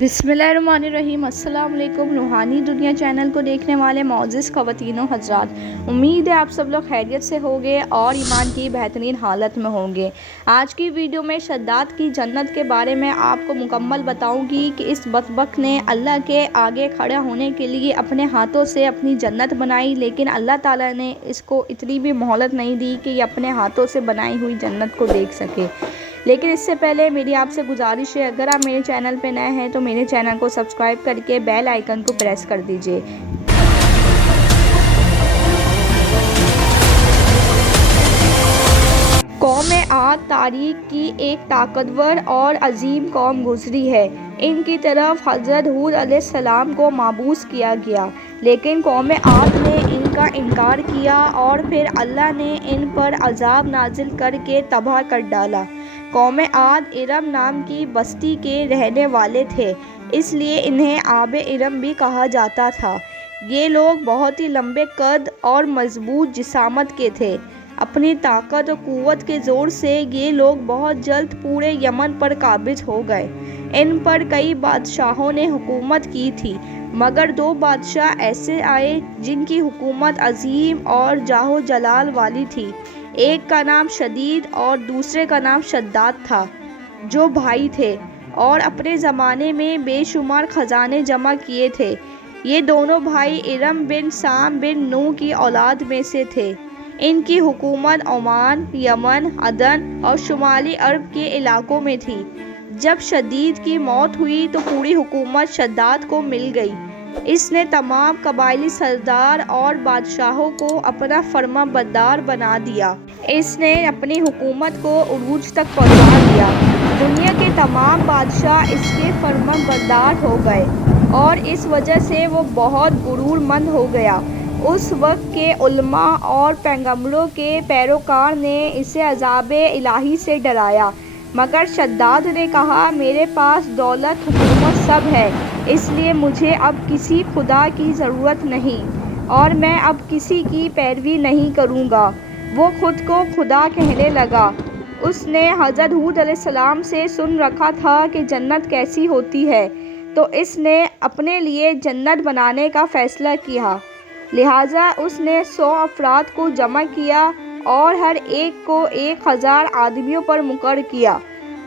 बिस्मिल्लाहिर्रहमानिर्रहीम। अस्सलाम वालेकुम। रूहानी दुनिया चैनल को देखने वाले मोअज़्ज़िज़ ख़वातीनो हज़रात, उम्मीद है आप सब लोग खैरियत से होंगे और ईमान की बेहतरीन हालत में होंगे। आज की वीडियो में शद्दाद की जन्नत के बारे में आपको मुकम्मल बताऊंगी कि इस बदबख्त ने अल्लाह के आगे खड़ा होने के लिए अपने हाथों से अपनी जन्नत बनाई, लेकिन अल्लाह ताला ने इसको इतनी भी मोहलत नहीं दी कि ये अपने हाथों से बनाई हुई जन्नत को देख सके। लेकिन इससे पहले मेरी आपसे गुजारिश है, अगर आप मेरे चैनल पे नए हैं तो मेरे चैनल को सब्सक्राइब करके बेल आइकन को प्रेस कर दीजिए। कौम आद तारीख की एक ताकतवर और अजीम कौम गुजरी है। इनकी तरफ हज़रत हूद अलैहिस्सलाम को माबूस किया गया, लेकिन कौम आद ने इनका इनकार किया और फिर अल्लाह ने इन पर अजाब नाजिल करके तबाह कर डाला। कौम आद इरम नाम की बस्ती के रहने वाले थे, इसलिए इन्हें आब इरम भी कहा जाता था। ये लोग बहुत ही लंबे कद और मजबूत जिसामत के थे। अपनी ताकत और क़ुव्वत के ज़ोर से ये लोग बहुत जल्द पूरे यमन पर काबिज हो गए। इन पर कई बादशाहों ने हुकूमत की थी, मगर दो बादशाह ऐसे आए जिनकी हुकूमत अजीम और जाहो जलाल वाली थी। एक का नाम शदीद और दूसरे का नाम शद्दाद था, जो भाई थे और अपने ज़माने में बेशुमार ख़जाने जमा किए थे। ये दोनों भाई इरम बिन साम बिन नूह की औलाद में से थे। इनकी हुकूमत ओमान, यमन, अदन और शुमाली अरब के इलाकों में थी। जब शदीद की मौत हुई तो पूरी हुकूमत शद्दाद को मिल गई। इसने तमाम कबायली सरदार और बादशाहों को अपना फर्माबरदार बना दिया। इसने अपनी हुकूमत को उरूज तक पहुंचा दिया। दुनिया के तमाम बादशाह इसके फर्माबरदार हो गए और इस वजह से वो बहुत गुरूरमंद हो गया। उस वक्त के उलमा और पैगंबरों के पैरोकार ने इसे अज़ाब इलाही से डराया, मगर शद्दाद ने कहा, मेरे पास दौलत हुकूमत सब है, इसलिए मुझे अब किसी खुदा की ज़रूरत नहीं और मैं अब किसी की पैरवी नहीं करूँगा। वो खुद को खुदा कहने लगा। उसने हज़रत हूद अलैहिस्सलाम से सुन रखा था कि जन्नत कैसी होती है, तो इसने अपने लिए जन्नत बनाने का फ़ैसला किया। लिहाजा उसने 100 अफराद को जमा किया और हर एक को 1000 आदमियों पर मुकर्रर किया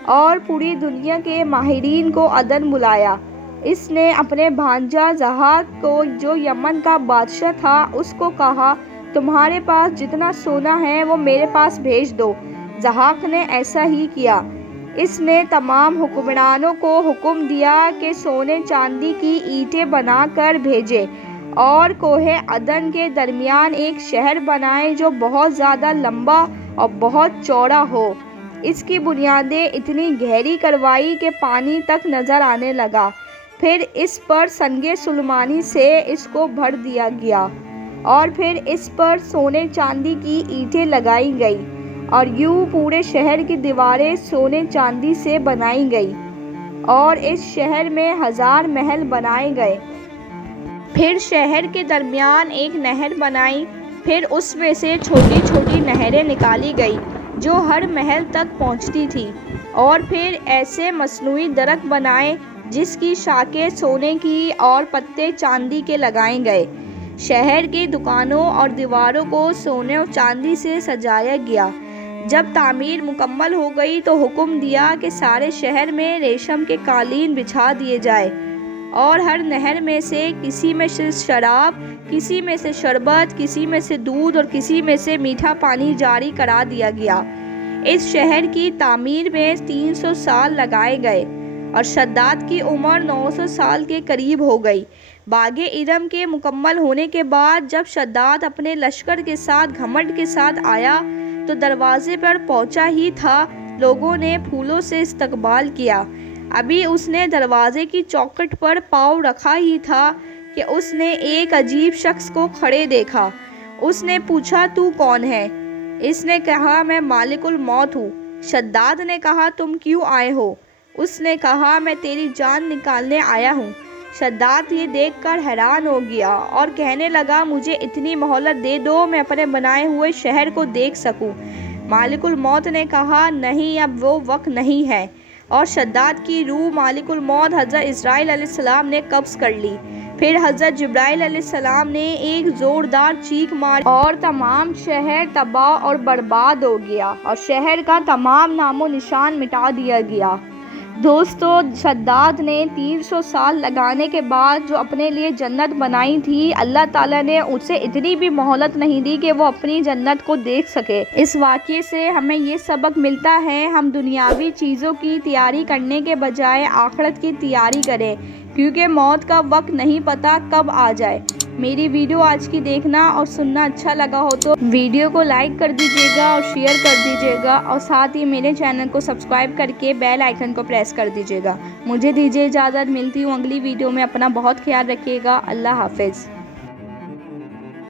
और पूरी दुनिया के माहिरीन को अदन बुलाया। इसने अपने भांजा ज़हाक को, जो यमन का बादशाह था, उसको कहा, तुम्हारे पास जितना सोना है वो मेरे पास भेज दो। ज़हाक ने ऐसा ही किया। इसने तमाम हुक्मरानों को हुक्म दिया कि सोने चांदी की ईंटें बनाकर भेजे और कोहे अदन के दरमियान एक शहर बनाए जो बहुत ज़्यादा लंबा और बहुत चौड़ा हो। इसकी बुनियादें इतनी गहरी करवाई कि पानी तक नज़र आने लगा। फिर इस पर संगे सुलेमानी से इसको भर दिया गया और फिर इस पर सोने चांदी की ईंटें लगाई गई और यूं पूरे शहर की दीवारें सोने चांदी से बनाई गई और इस शहर में 1000 महल बनाए गए। फिर शहर के दरमियान एक नहर बनाई, फिर उसमें से छोटी छोटी नहरें निकाली गई जो हर महल तक पहुंचती थी, और फिर ऐसे मसनूई दरख्त बनाए जिसकी शाखें सोने की और पत्ते चांदी के लगाए गए। शहर की दुकानों और दीवारों को सोने और चांदी से सजाया गया। जब तामीर मुकम्मल हो गई तो हुक्म दिया कि सारे शहर में रेशम के कालीन बिछा दिए जाए और हर नहर में से किसी में से शराब, किसी में से शरबत, किसी में से दूध और किसी में से मीठा पानी जारी करा दिया गया। इस शहर की तामीर में 300 साल लगाए गए और शद्दाद की उम्र 900 साल के करीब हो गई। बागे इरम के मुकम्मल होने के बाद जब शद्दाद अपने लश्कर के साथ घमंड के साथ आया तो दरवाजे पर पहुंचा ही था, लोगों ने फूलों से इस्तकबाल किया। अभी उसने दरवाजे की चौखट पर पाँव रखा ही था कि उसने एक अजीब शख्स को खड़े देखा। उसने पूछा, तू कौन है? इसने कहा, मैं मालिकुल मौत हूँ। शद्दाद ने कहा, तुम क्यों आए हो? उसने कहा, मैं तेरी जान निकालने आया हूँ। शद्दाद ये देखकर हैरान हो गया और कहने लगा, मुझे इतनी मोहलत दे दो, मैं अपने बनाए हुए शहर को देख सकूँ। मालिकुल मौत ने कहा, नहीं, अब वो वक्त नहीं है। اور شداد کی روح مالک الموت حضرت اسرائیل علیہ السلام نے قبض کر لی۔ پھر حضرت جبرائیل علیہ السلام نے ایک زوردار چیخ ماری اور تمام شہر تباہ اور برباد ہو گیا اور شہر کا تمام نام و نشان مٹا دیا گیا۔ دوستو، شداد نے 300 سال لگانے کے بعد جو اپنے لیے جنت بنائی تھی، اللہ تعالیٰ نے اسے اتنی بھی مہلت نہیں دی کہ وہ اپنی جنت کو دیکھ سکے۔ اس واقعے سے ہمیں یہ سبق ملتا ہے، ہم دنیاوی چیزوں کی تیاری کرنے کے بجائے آخرت کی تیاری کریں، کیونکہ موت کا وقت نہیں پتہ کب آ جائے۔ میری ویڈیو آج کی دیکھنا اور سننا اچھا لگا ہو تو ویڈیو کو لائک کر دیجیے گا اور شیئر کر دیجیے گا، اور ساتھ ہی میرے چینل کو سبسکرائب کر کے بیل آئیکن کو پریس کر دیجیے گا۔ مجھے دیجیے اجازت، ملتی ہوں اگلی ویڈیو میں۔ اپنا بہت خیال رکھیے گا۔ اللہ حافظ۔